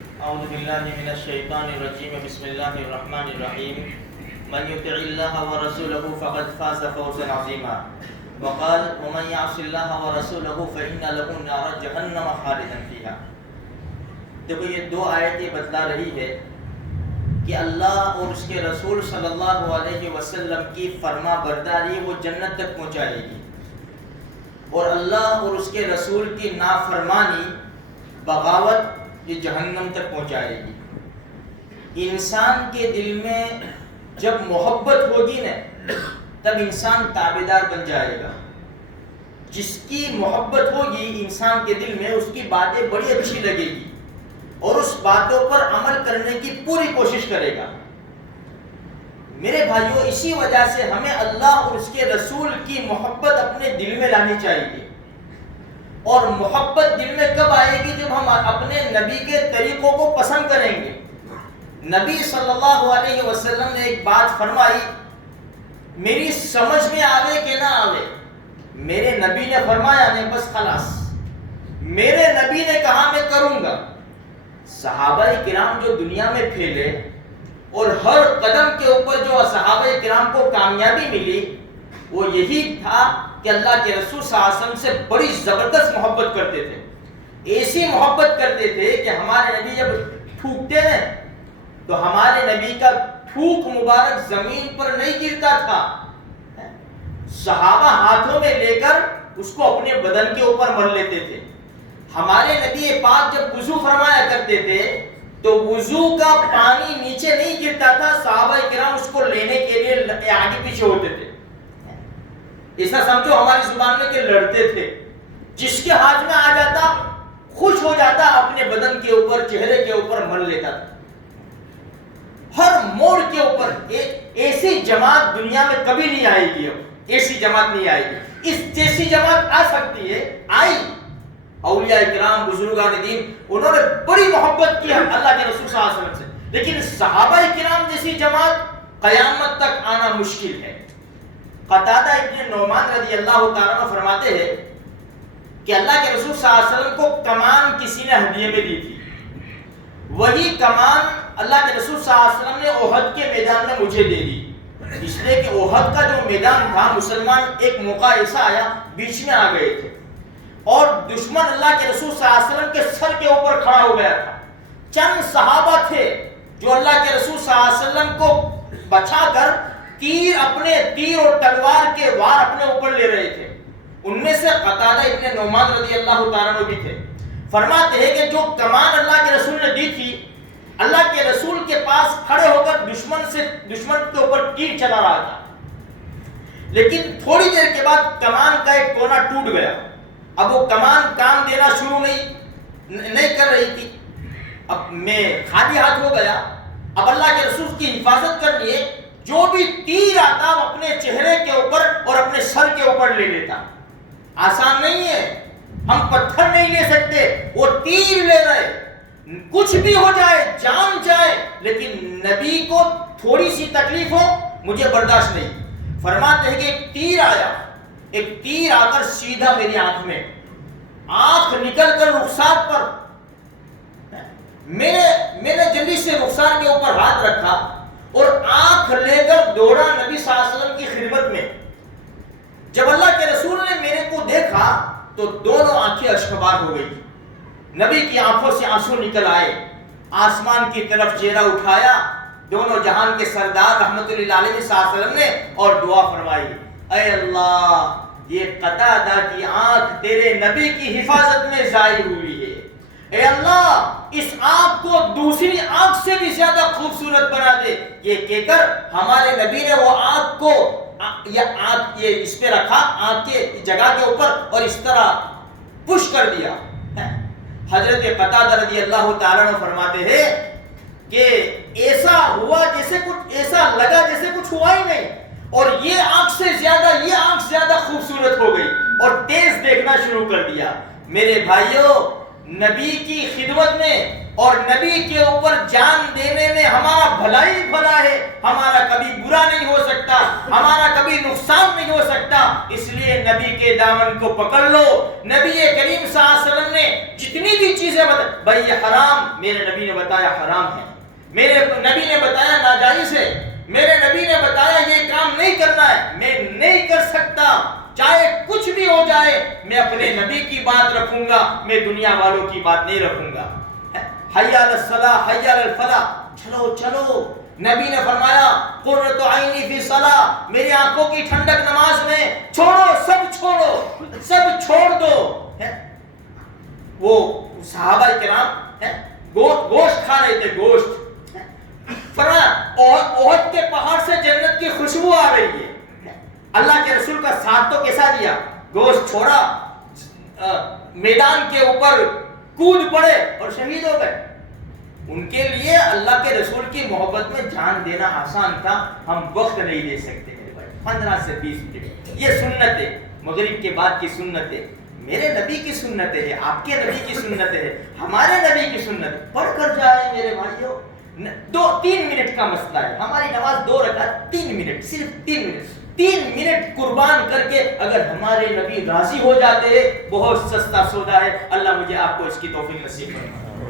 اعوذ باللہ من الشیطان الرجیم بسم اللہ الرحمن الرحیم من یطع اللہ ورسولہ فقد فاز فوزا عظیما وقال ومن یعص اللہ ورسولہ فإن له نار جہنم خالدا فیہا۔ دیکھو یہ دو آیتیں بتلا رہی ہے کہ اللہ اور اس کے رسول صلی اللہ علیہ وسلم کی فرما برداری وہ جنت تک پہنچائے گی، اور اللہ اور اس کے رسول کی نافرمانی بغاوت یہ جہنم تک پہنچائے گی۔ انسان کے دل میں جب محبت ہوگی نا تب انسان تابعدار بن جائے گا۔ جس کی محبت ہوگی انسان کے دل میں اس کی باتیں بڑی اچھی لگے گی اور اس باتوں پر عمل کرنے کی پوری کوشش کرے گا۔ میرے بھائیوں، اسی وجہ سے ہمیں اللہ اور اس کے رسول کی محبت اپنے دل میں لانی چاہیے۔ اور محبت دل میں کب آئے گی؟ جب ہم اپنے نبی کے طریقوں کو پسند کریں گے۔ نبی صلی اللہ علیہ وسلم نے ایک بات فرمائی، میری سمجھ میں آوے کہ نہ آوے، میرے نبی نے فرمایا نہیں بس خلاص، میرے نبی نے کہا میں کروں گا۔ صحابہ کرام جو دنیا میں پھیلے اور ہر قدم کے اوپر جو صحابہ کرام کو کامیابی ملی وہ یہی تھا کہ اللہ کے رسول صلی اللہ علیہ وسلم سے بڑی زبردست محبت کرتے تھے۔ ایسی محبت کرتے تھے کہ ہمارے نبی جب تھوکتے ہیں تو ہمارے نبی کا تھوک مبارک زمین پر نہیں گرتا تھا، صحابہ ہاتھوں میں لے کر اس کو اپنے بدن کے اوپر مل لیتے تھے۔ ہمارے نبی پاک جب وضو فرمایا کرتے تھے تو وضو کا پانی نیچے نہیں گرتا تھا، صحابہ کرام اس کو لینے کے لیے آگے پیچھے ہوتے تھے۔ ایسا سمجھو ہماری زبان میں کہ لڑتے تھے، جس کے ہاتھ میں آ جاتا خوش ہو جاتا، اپنے بدن کے اوپر چہرے کے اوپر مل لیتا تھا۔ ہر موڑ کے اوپر ایسی جماعت دنیا میں کبھی نہیں آئے گی، اب ایسی جماعت نہیں آئے گی۔ اس جیسی جماعت آ سکتی ہے، آئی۔ اولیاء کرام بزرگان دین انہوں نے بڑی محبت کی اللہ کے رسول صلی اللہ علیہ وسلم سے، لیکن صحابہ کرام جیسی جماعت قیامت تک آنا مشکل ہے۔ قتادہ ابن نعمان رضی اللہ تعالیٰ عنہ فرماتے ہیں کہ اللہ کے رسول صلی اللہ علیہ وسلم کو کمان کسی نے ہدیے میں دی تھی، وہی کمان اللہ کے رسول صلی اللہ علیہ وسلم نے احد کے میدان میں مجھے دے دی، اس لیے کہ احد کا جو میدان تھا مسلمان ایک موقع ایسا آیا بیچ میں آ گئے تھے اور دشمن اللہ کے رسول صلی اللہ علیہ وسلم کے سر کے اوپر کھڑا ہو گیا تھا۔ چند صحابہ تھے جو اللہ کے رسول صلی اللہ علیہ وسلم کو بچا کر تیر اور تلوار کے وار اپنے اوپر لے رہے تھے۔ ان میں سے قتادہ ابن نعمان رضی اللہ تعالیٰ عنہ بھی تھے۔ فرماتے ہیں کہ جو کمان اللہ کے رسول نے دی تھی، اللہ کے رسول کے پاس کھڑے ہو کر دشمن کے اوپر تیر چلا رہا تھا، لیکن تھوڑی دیر کے بعد کمان کا ایک کونا ٹوٹ گیا۔ اب وہ کمان کام دینا شروع نہیں کر رہی تھی، اب میں خالی ہاتھ ہو گیا۔ اب اللہ کے رسول کی حفاظت کرنی ہے، جو بھی تیر آتا وہ اپنے چہرے کے اوپر اور اپنے سر کے اوپر لے لیتا۔ آسان نہیں ہے، ہم پتھر نہیں لے سکتے، وہ تیر لے رہے، کچھ بھی ہو جائے، جان جائے، لیکن نبی کو تھوڑی سی تکلیف ہو مجھے برداشت نہیں۔ فرماتے ہیں کہ ایک تیر آ کر سیدھا میری آنکھ میں، آنکھ نکل کر رخسار پر، میں نے جلدی سے رخسار کے اوپر ہاتھ رکھا اور آنکھ لے کر دوڑا نبی صلی اللہ علیہ وسلم کی خدمت میں۔ جب اللہ کے رسول نے میرے کو دیکھا تو دونوں آنکھیں اشکبار ہو گئی، نبی کی آنکھوں سے آنسو نکل آئے، آسمان کی طرف چہرہ اٹھایا، دونوں جہان کے سردار رحمت اللہ علیہ صلی اللہ علیہ وسلم نے اور دعا فرمائی، اے اللہ یہ قتادہ کی آنکھ تیرے نبی کی حفاظت میں ظاہر ہوئی ہے، اے اللہ اس آنکھ کو دوسری آنکھ سے بھی زیادہ خوبصورت بنا دے۔ یہ کہہ کر ہمارے نبی نے وہ آنکھ کو یہ اس پہ رکھا، آنکھ کے جگہ کے اوپر، اور اس طرح پش کر دیا۔ حضرت قتادہ رضی اللہ تعالیٰ عنہ فرماتے ہیں کہ ایسا ہوا جیسے کچھ، ایسا لگا جیسے کچھ ہوا ہی نہیں، اور یہ آنکھ زیادہ خوبصورت ہو گئی اور تیز دیکھنا شروع کر دیا۔ میرے بھائیوں، نبی کی خدمت میں اور نبی کے اوپر جان دینے میں ہمارا بھلا ہی بھلا ہے، ہمارا کبھی برا نہیں ہو سکتا، ہمارا کبھی نقصان نہیں ہو سکتا۔ اس لیے نبی کے دامن کو پکڑ لو۔ نبی کریم صلی اللہ علیہ وسلم نے جتنی بھی چیزیں بھائی یہ حرام، میرے نبی نے بتایا حرام ہے، میرے نبی نے بتایا ناجائز ہے، میرے نبی نے بتایا یہ کام نہیں کرنا ہے، میں نہیں کر سکتا، چاہے کچھ بھی ہو جائے میں اپنے نبی کی بات رکھوں گا، میں دنیا والوں کی بات نہیں رکھوں گا۔ حی علی الصلاۃ حی علی الفلاح، چلو چلو۔ نبی نے فرمایا قرۃ عینی فی صلاۃ، میری آنکھوں کی ٹھنڈک نماز میں، چھوڑو سب چھوڑو، سب چھوڑ دو۔ وہ صحابہ کرام گوشت کھا رہے تھے، گوشت، فرمایا احد کے پہاڑ سے جنت کی خوشبو آ رہی ہے۔ اللہ کے رسول کا ساتھ تو کیسا دیا، گوشت چھوڑا، میدان کے اوپر کود پڑے اور شہید ہو گئے۔ ان کے لیے اللہ کے رسول کی محبت میں جان دینا آسان تھا، ہم وقت نہیں دے سکتے میرے بھائی، 15 سے 20 منٹ۔ یہ سنت ہے، مغرب کے بعد کی سنت ہے، میرے نبی کی سنت ہے، آپ کے نبی کی سنت ہے، ہمارے نبی کی سنت، پڑھ کر جائے میرے بھائیوں۔ 2-3 منٹ کا مسئلہ ہے، ہماری نماز 2 رکعت 3 منٹ، صرف 3 منٹ، 3 منٹ قربان کر کے اگر ہمارے نبی راضی ہو جاتے، بہت سستا سودا ہے۔ اللہ مجھے آپ کو اس کی توفیق نصیب فرمائے۔